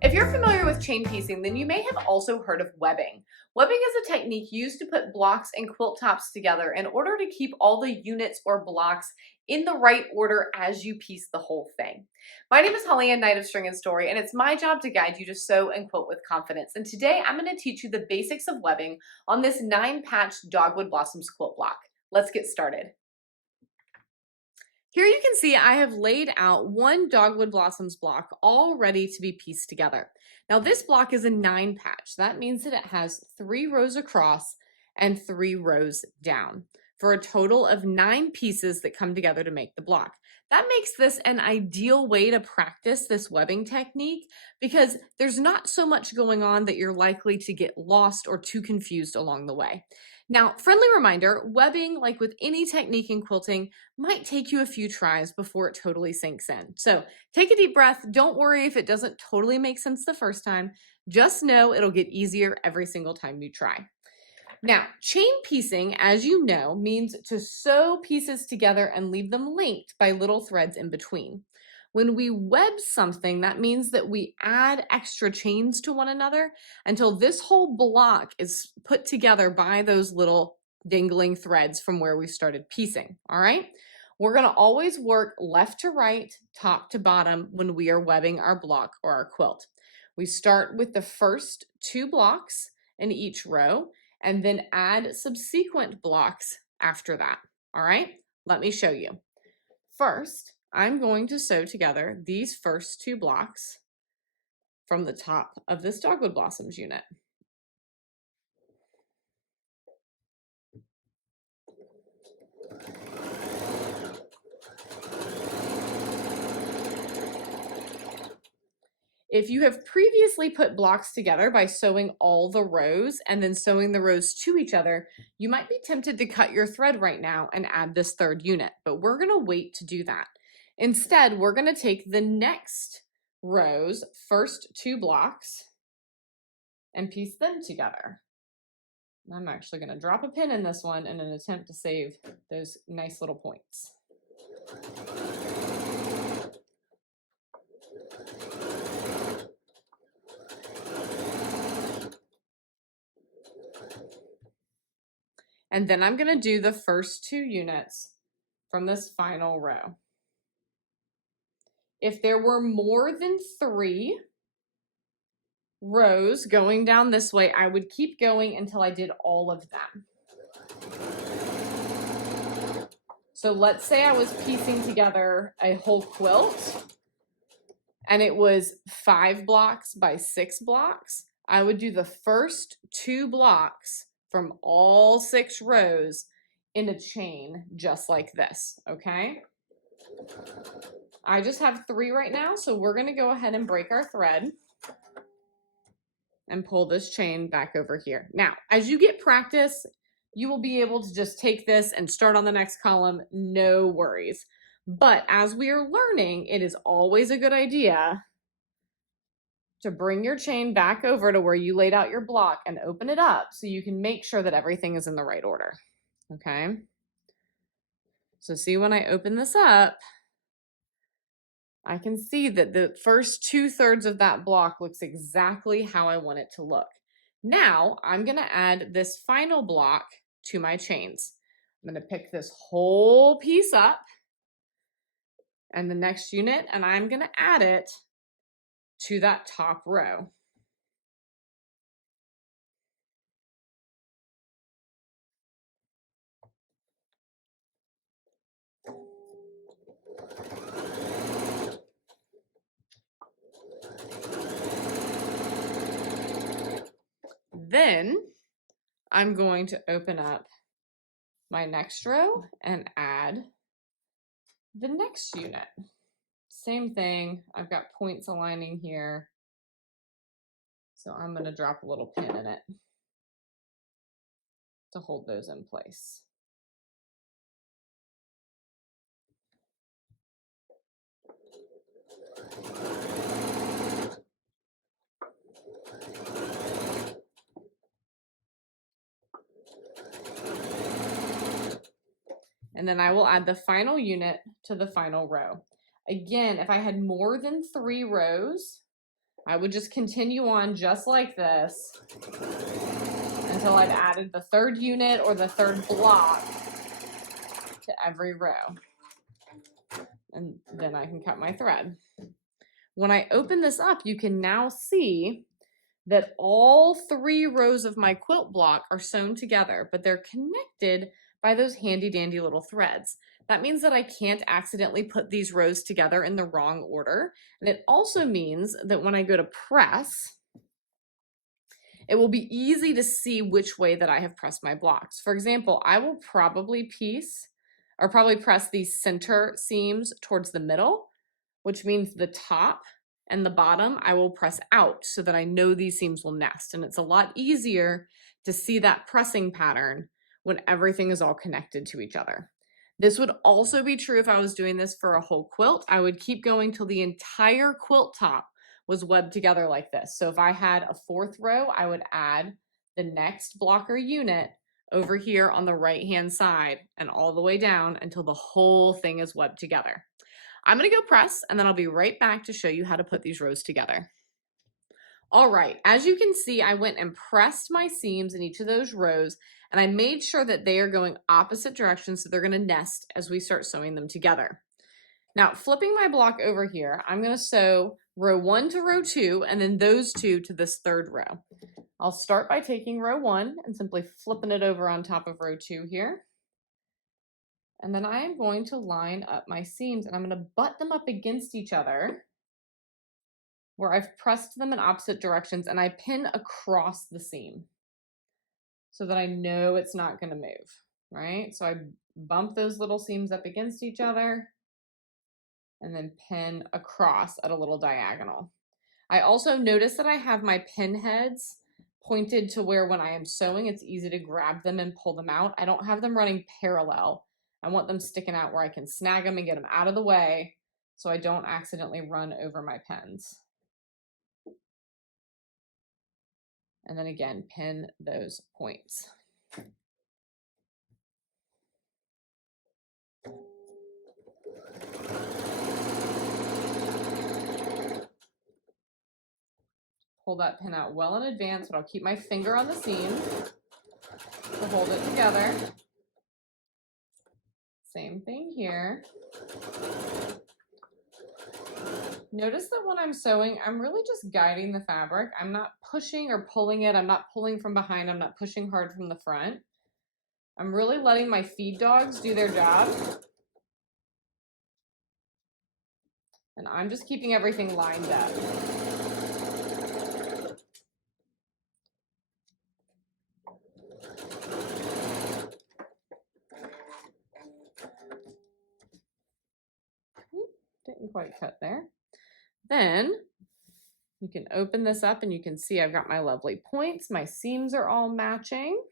If you're familiar with chain piecing, then you may have also heard of webbing. Webbing is a technique used to put blocks and quilt tops together in order to keep all the units or blocks in the right order as you piece the whole thing. My name is HollyAnne of String Story, and it's my job to guide you to sew and quilt with confidence. And today I'm going to teach you the basics of webbing on this 9-patch Dogwood Blossoms quilt block. Let's get started. Here you can see I have laid out one Dogwood Blossoms block all ready to be pieced together. Now this block is a 9-patch. That means that it has 3 rows across and 3 rows down for a total of 9 pieces that come together to make the block. That makes this an ideal way to practice this webbing technique because there's not so much going on that you're likely to get lost or too confused along the way. Now, friendly reminder, webbing, like with any technique in quilting, might take you a few tries before it totally sinks in. So take a deep breath. Don't worry if it doesn't totally make sense the first time. Just know it'll get easier every single time you try. Now, chain piecing, as you know, means to sew pieces together and leave them linked by little threads in between. When we web something, that means that we add extra chains to one another until this whole block is put together by those little dangling threads from where we started piecing, all right? We're gonna always work left to right, top to bottom when we are webbing our block or our quilt. We start with the first 2 blocks in each row and then add subsequent blocks after that, all right? Let me show you. First, I'm going to sew together these first 2 blocks from the top of this Dogwood Blossoms unit. If you have previously put blocks together by sewing all the rows and then sewing the rows to each other, you might be tempted to cut your thread right now and add this 3rd unit, but we're gonna wait to do that. Instead, we're gonna take the next row's first 2 blocks and piece them together. I'm actually gonna drop a pin in this one in an attempt to save those nice little points. And then I'm going to do the first 2 units from this final row. If there were more than 3 rows going down this way, I would keep going until I did all of them. So let's say I was piecing together a whole quilt and it was 5 blocks by 6 blocks. I would do the first 2 blocks from all 6 rows in a chain just like this, okay? I just have 3 right now, so we're gonna go ahead and break our thread and pull this chain back over here. Now, as you get practice, you will be able to just take this and start on the next column, no worries. But as we are learning, it is always a good idea to bring your chain back over to where you laid out your block and open it up so you can make sure that everything is in the right order, okay? So see, when I open this up, I can see that the first 2/3 of that block looks exactly how I want it to look. Now, I'm gonna add this final block to my chains. I'm gonna pick this whole piece up and the next unit, and I'm gonna add it to that top row. Then I'm going to open up my next row and add the next unit. Same thing, I've got points aligning here. So I'm gonna drop a little pin in it to hold those in place. And then I will add the final unit to the final row. Again, if I had more than 3 rows, I would just continue on just like this until I've added the third unit or the third block to every row. And then I can cut my thread. When I open this up, you can now see that all 3 rows of my quilt block are sewn together, but they're connected by those handy dandy little threads. That means that I can't accidentally put these rows together in the wrong order. And it also means that when I go to press, it will be easy to see which way that I have pressed my blocks. For example, I will probably press these center seams towards the middle, which means the top and the bottom I will press out so that I know these seams will nest. And it's a lot easier to see that pressing pattern when everything is all connected to each other. This would also be true if I was doing this for a whole quilt. I would keep going till the entire quilt top was webbed together like this. So if I had a 4th row, I would add the next blocker unit over here on the right-hand side and all the way down until the whole thing is webbed together. I'm gonna go press and then I'll be right back to show you how to put these rows together. All right, as you can see, I went and pressed my seams in each of those rows and I made sure that they are going opposite directions so they're gonna nest as we start sewing them together. Now, flipping my block over here, I'm gonna sew row 1 to row 2 and then those 2 to this 3rd row. I'll start by taking row 1 and simply flipping it over on top of row 2 here. And then I am going to line up my seams and I'm going to butt them up against each other where I've pressed them in opposite directions and I pin across the seam so that I know it's not going to move, right? So I bump those little seams up against each other and then pin across at a little diagonal. I also notice that I have my pin heads pointed to where when I am sewing, it's easy to grab them and pull them out. I don't have them running parallel. I want them sticking out where I can snag them and get them out of the way so I don't accidentally run over my pins. And then again, pin those points. Pull that pin out well in advance, but I'll keep my finger on the seam to hold it together. Same thing here. Notice that when I'm sewing, I'm really just guiding the fabric. I'm not pushing or pulling it. I'm not pulling from behind. I'm not pushing hard from the front. I'm really letting my feed dogs do their job. And I'm just keeping everything lined up. Didn't quite cut there. Then you can open this up and you can see I've got my lovely points. My seams are all matching.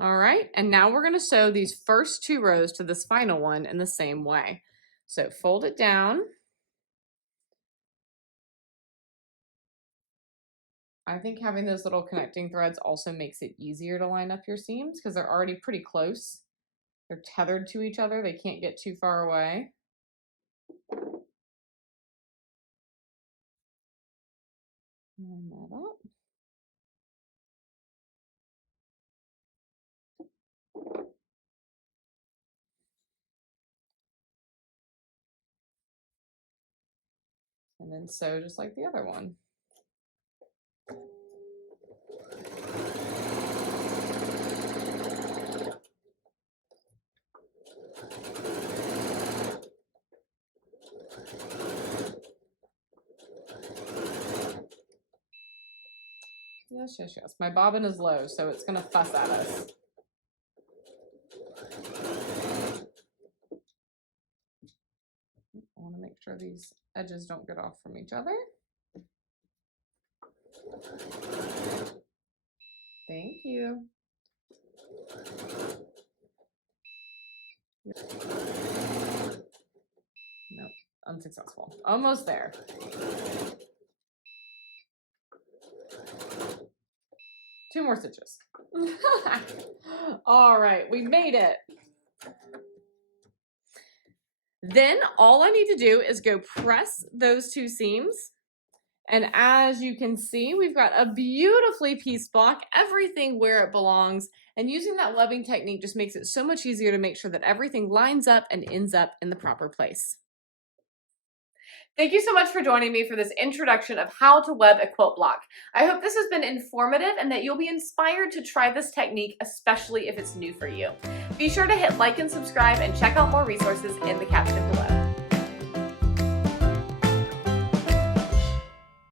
All right, and now we're gonna sew these first 2 rows to this final one in the same way. So fold it down. I think having those little connecting threads also makes it easier to line up your seams because they're already pretty close. They're tethered to each other. They can't get too far away. Line that up. And then sew just like the other one. Yes, yes, yes. My bobbin is low, so it's gonna fuss at us. I wanna make sure these edges don't get off from each other. Thank you. Nope, unsuccessful. Almost there. Two more stitches. All right, we made it. Then all I need to do is go press those 2 seams And as you can see, we've got a beautifully pieced block, everything where it belongs. And using that webbing technique just makes it so much easier to make sure that everything lines up and ends up in the proper place. Thank you so much for joining me for this introduction of how to web a quilt block. I hope this has been informative and that you'll be inspired to try this technique, especially if it's new for you. Be sure to hit like and subscribe and check out more resources in the caption below.